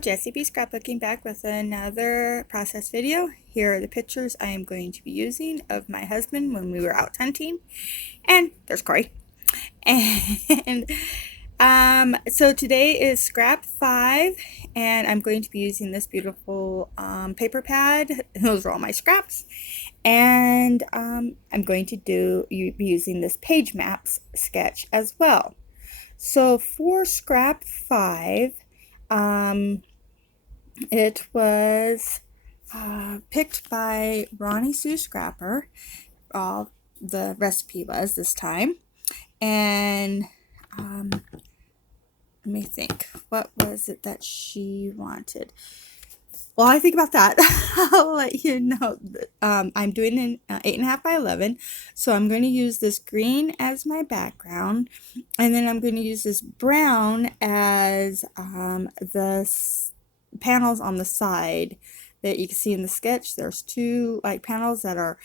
Jessie B Scrapbooking back with another process video. Here are the pictures I am going to be using of my husband when we were out hunting. And there's Corey. And so today is scrap 5, and I'm going to be using this beautiful paper pad. Those are all my scraps. And I'm going to be using this page maps sketch as well. So for scrap 5, it was picked by Ronnie Sue Scrapper. The recipe was this time. And let me think. What was it that she wanted? While I think about that, I'll let you know that I'm doing an 8.5 by 11. So I'm going to use this green as my background. And then I'm going to use this brown as the panels on the side that you can see in the sketch. There's two panels that are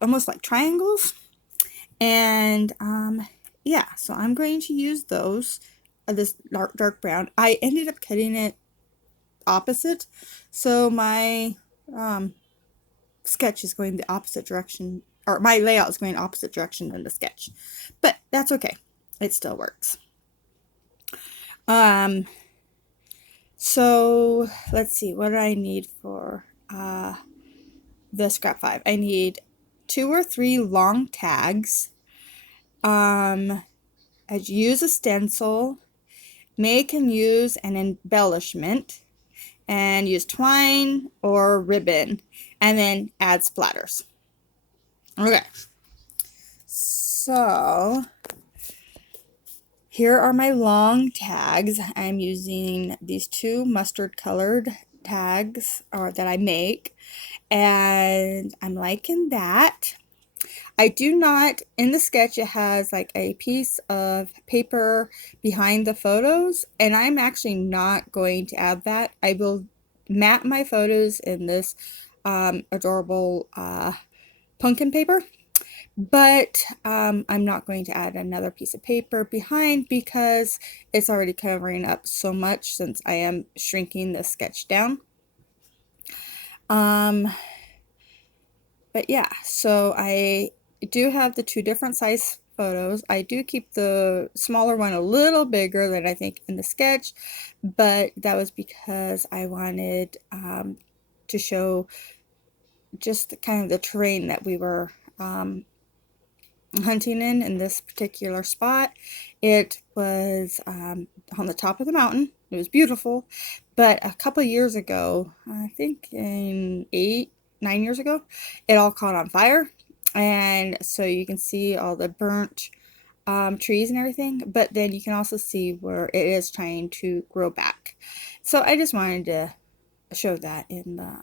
almost like triangles. And yeah, so I'm going to use those, this dark brown. I ended up cutting it opposite, so my sketch is going the opposite direction, or my layout is going the opposite direction than the sketch, but that's okay, it still works. So let's see, what do I need for the scrap 5? I need 2 or 3 long tags. I'd use a stencil, make and use an embellishment, and use twine or ribbon, and then add splatters. Okay, so here are my long tags. I'm using these 2 mustard colored tags that I make, and I'm liking that. I do not, in the sketch it has like a piece of paper behind the photos, and I'm actually not going to add that. I will map my photos in this adorable pumpkin paper, but I'm not going to add another piece of paper behind because it's already covering up so much since I am shrinking the sketch down. But yeah, so I do have the 2 different size photos. I do keep the smaller one a little bigger than I think in the sketch, but that was because I wanted to show just kind of the terrain that we were hunting in this particular spot. It was on the top of the mountain. It was beautiful, but a couple years ago, I think in 9 years ago, it all caught on fire, and so you can see all the burnt trees and everything, but then you can also see where it is trying to grow back. So I just wanted to show that in the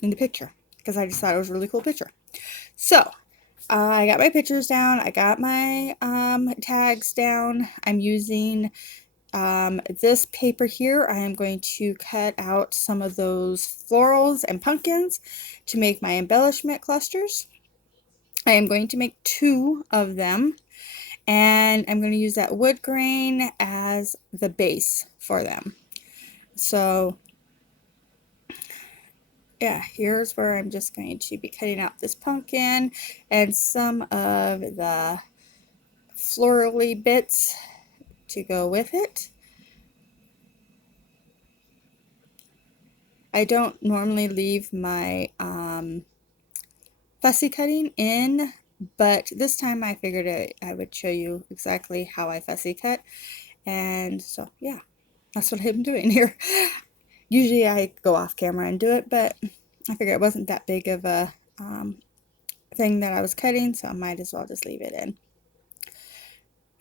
in the picture, because I just thought it was a really cool picture. So I got my pictures down, I got my tags down. I'm using this paper here. I am going to cut out some of those florals and pumpkins to make my embellishment clusters. I am going to make 2 of them, and I'm going to use that wood grain as the base for them. So yeah, here's where I'm just going to be cutting out this pumpkin and some of the florally bits to go with it. I don't normally leave my fussy cutting in, but this time I figured I would show you exactly how I fussy cut, and so yeah, that's what I'm doing here. Usually I go off camera and do it, but I figured it wasn't that big of a thing that I was cutting, so I might as well just leave it in.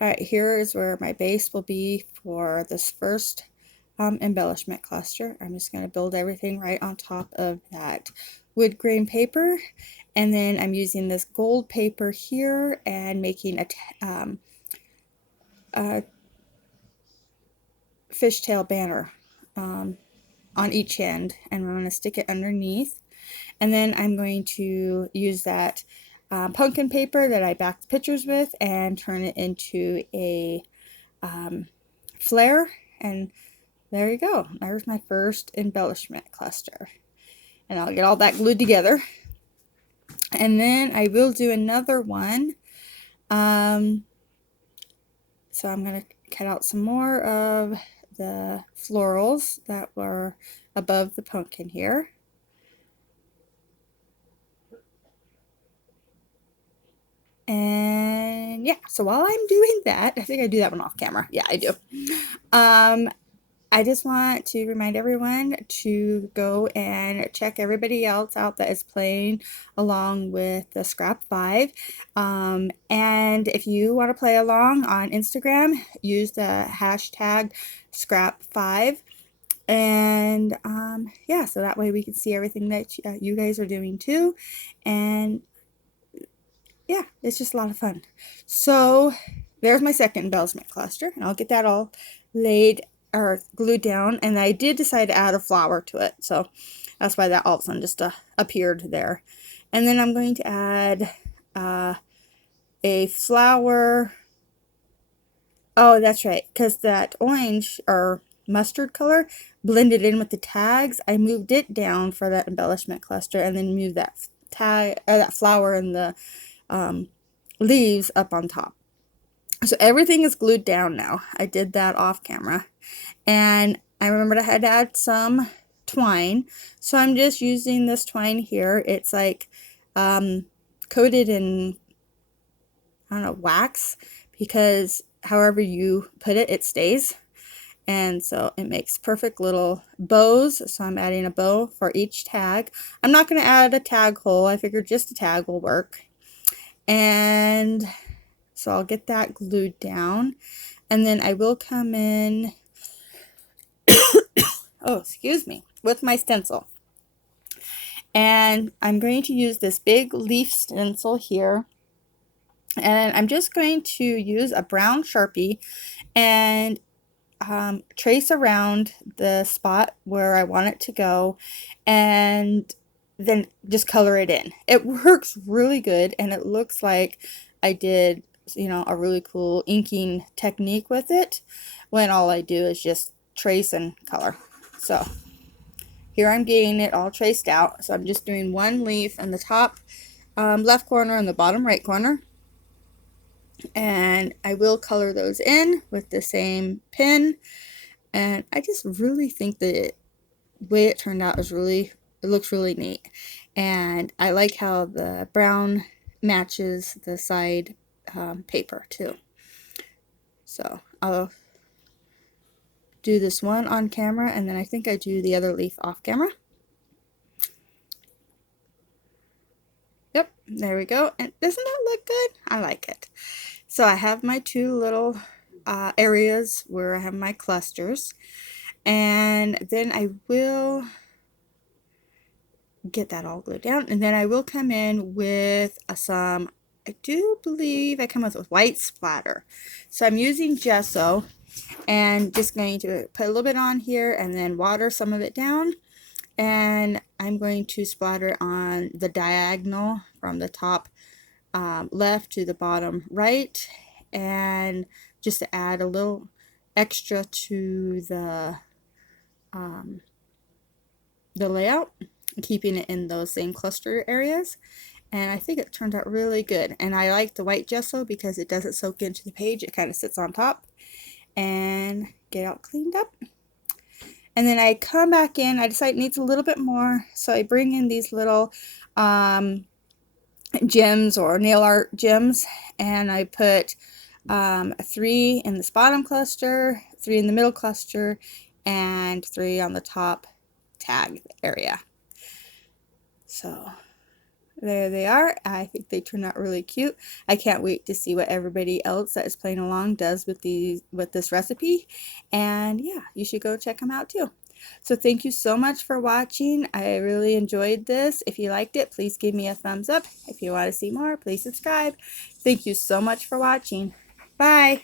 Alright, here is where my base will be for this first embellishment cluster. I'm just going to build everything right on top of that wood grain paper, and then I'm using this gold paper here and making a fishtail banner on each end, and I'm going to stick it underneath, and then I'm going to use that pumpkin paper that I backed the pictures with and turn it into a flare and there you go. There's my first embellishment cluster. And I'll get all that glued together. And then I will do another one. So I'm going to cut out some more of the florals that were above the pumpkin here. And yeah, so while I'm doing that, I think I do that one off camera. Yeah, I do. I just want to remind everyone to go and check everybody else out that is playing along with the scrapfive. And if you want to play along on Instagram, use the hashtag scrapfive. And yeah, so that way we can see everything that you guys are doing too. And yeah, it's just a lot of fun. So there's my second embellishment cluster, and I'll get that all laid or glued down. And I did decide to add a flower to it, so that's why that all of a sudden just appeared there. And then I'm going to add a flower. Oh, that's right, because that orange or mustard color blended in with the tags. I moved it down for that embellishment cluster, and then moved that tag or that flower and the leaves up on top. So everything is glued down now. I did that off camera. And I remembered I had to add some twine. So I'm just using this twine here. It's like coated in, I don't know, wax, because however you put it, it stays. And so it makes perfect little bows. So I'm adding a bow for each tag. I'm not going to add a tag hole. I figured just a tag will work. And so I'll get that glued down, and then I will come in, oh, excuse me, with my stencil. And I'm going to use this big leaf stencil here, and I'm just going to use a brown Sharpie and trace around the spot where I want it to go, and then just color it in. It works really good, and it looks like I did, you know, a really cool inking technique with it, when all I do is just trace and color. So here I'm getting it all traced out. So I'm just doing one leaf in the top left corner and the bottom right corner, and I will color those in with the same pen. And I just really think the way it turned out is it looks really neat. And I like how the brown matches the side paper too. So I'll do this one on camera, and then I think I do the other leaf off camera. Yep, there we go. And doesn't that look good? I like it. So I have my two little areas where I have my clusters, and then I will get that all glued down, and then I will come in with some, I do believe I come with white splatter. So I'm using gesso, and just going to put a little bit on here and then water some of it down, and I'm going to splatter on the diagonal from the top left to the bottom right, and just to add a little extra to the layout, keeping it in those same cluster areas. And I think it turned out really good. And I like the white gesso because it doesn't soak into the page. It kind of sits on top. And get all cleaned up. And then I come back in. I decide it needs a little bit more. So I bring in these little gems or nail art gems. And I put 3 in this bottom cluster, 3 in the middle cluster, and 3 on the top tag area. So there they are. I think they turned out really cute. I can't wait to see what everybody else that is playing along does with this recipe. And yeah, you should go check them out too. So thank you so much for watching. I really enjoyed this. If you liked it, please give me a thumbs up. If you want to see more, please subscribe. Thank you so much for watching. Bye.